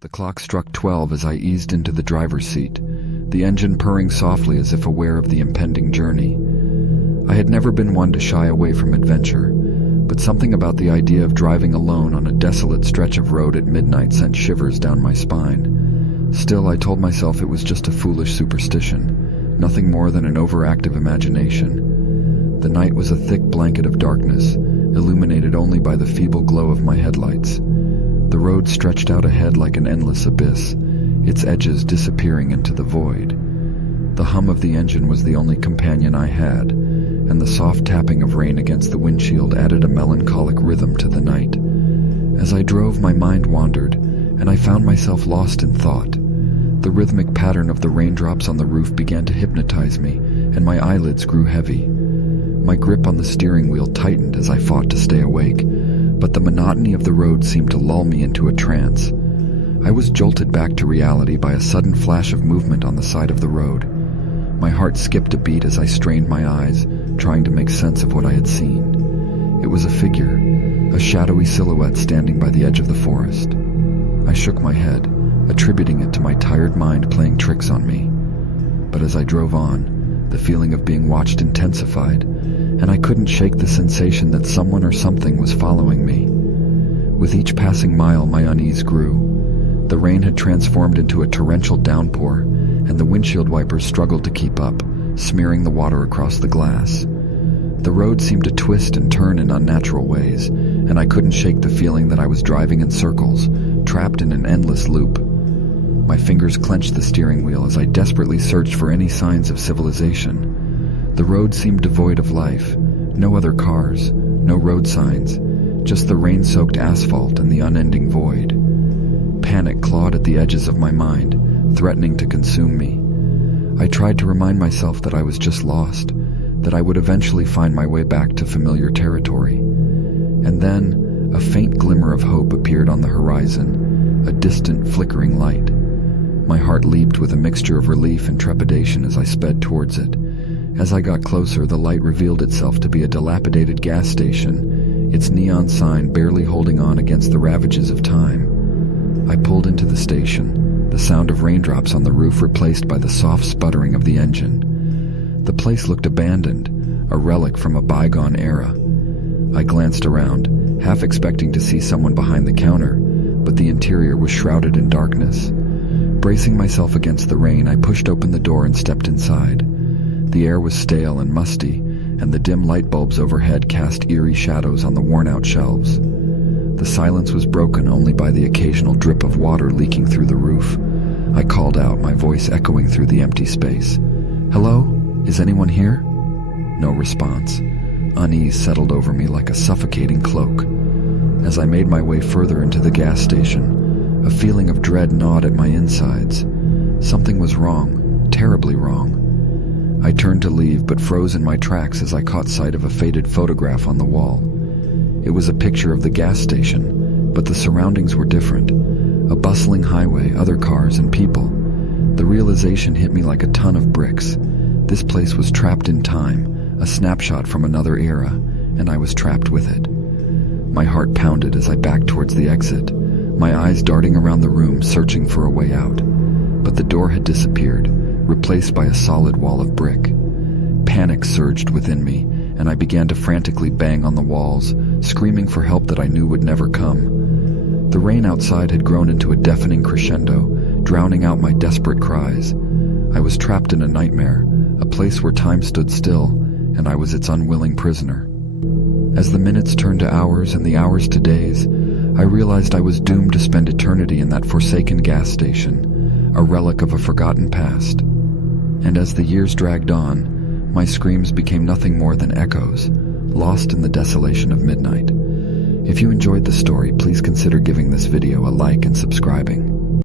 The clock struck 12 as I eased into the driver's seat, the engine purring softly as if aware of the impending journey. I had never been one to shy away from adventure, but something about the idea of driving alone on a desolate stretch of road at midnight sent shivers down my spine. Still, I told myself it was just a foolish superstition, nothing more than an overactive imagination. The night was a thick blanket of darkness, illuminated only by the feeble glow of my headlights. The road stretched out ahead like an endless abyss, its edges disappearing into the void. The hum of the engine was the only companion I had, and the soft tapping of rain against the windshield added a melancholic rhythm to the night. As I drove, my mind wandered, and I found myself lost in thought. The rhythmic pattern of the raindrops on the roof began to hypnotize me, and my eyelids grew heavy. My grip on the steering wheel tightened as I fought to stay awake, but the monotony of the road seemed to lull me into a trance. I was jolted back to reality by a sudden flash of movement on the side of the road. My heart skipped a beat as I strained my eyes, trying to make sense of what I had seen. It was a figure, a shadowy silhouette standing by the edge of the forest. I shook my head, attributing it to my tired mind playing tricks on me. But as I drove on, the feeling of being watched intensified, and I couldn't shake the sensation that someone or something was following me. With each passing mile, my unease grew. The rain had transformed into a torrential downpour, and the windshield wipers struggled to keep up, smearing the water across the glass. The road seemed to twist and turn in unnatural ways, and I couldn't shake the feeling that I was driving in circles, trapped in an endless loop. My fingers clenched the steering wheel as I desperately searched for any signs of civilization. The road seemed devoid of life, no other cars, no road signs, just the rain-soaked asphalt and the unending void. Panic clawed at the edges of my mind, threatening to consume me. I tried to remind myself that I was just lost, that I would eventually find my way back to familiar territory. And then, a faint glimmer of hope appeared on the horizon, a distant flickering light. My heart leaped with a mixture of relief and trepidation as I sped towards it. As I got closer, the light revealed itself to be a dilapidated gas station, its neon sign barely holding on against the ravages of time. I pulled into the station, the sound of raindrops on the roof replaced by the soft sputtering of the engine. The place looked abandoned, a relic from a bygone era. I glanced around, half expecting to see someone behind the counter, but the interior was shrouded in darkness. Bracing myself against the rain, I pushed open the door and stepped inside. The air was stale and musty, and the dim light bulbs overhead cast eerie shadows on the worn-out shelves. The silence was broken only by the occasional drip of water leaking through the roof. I called out, my voice echoing through the empty space. "Hello? Is anyone here?" No response. Unease settled over me like a suffocating cloak. As I made my way further into the gas station, a feeling of dread gnawed at my insides. Something was wrong, terribly wrong. I turned to leave, but froze in my tracks as I caught sight of a faded photograph on the wall. It was a picture of the gas station, but the surroundings were different. A bustling highway, other cars and people. The realization hit me like a ton of bricks. This place was trapped in time, a snapshot from another era, and I was trapped with it. My heart pounded as I backed towards the exit, my eyes darting around the room searching for a way out. But the door had disappeared, replaced by a solid wall of brick. Panic surged within me, and I began to frantically bang on the walls, screaming for help that I knew would never come. The rain outside had grown into a deafening crescendo, drowning out my desperate cries. I was trapped in a nightmare, a place where time stood still, and I was its unwilling prisoner. As the minutes turned to hours and the hours to days, I realized I was doomed to spend eternity in that forsaken gas station, a relic of a forgotten past. And as the years dragged on, my screams became nothing more than echoes, lost in the desolation of midnight. If you enjoyed the story, please consider giving this video a like and subscribing.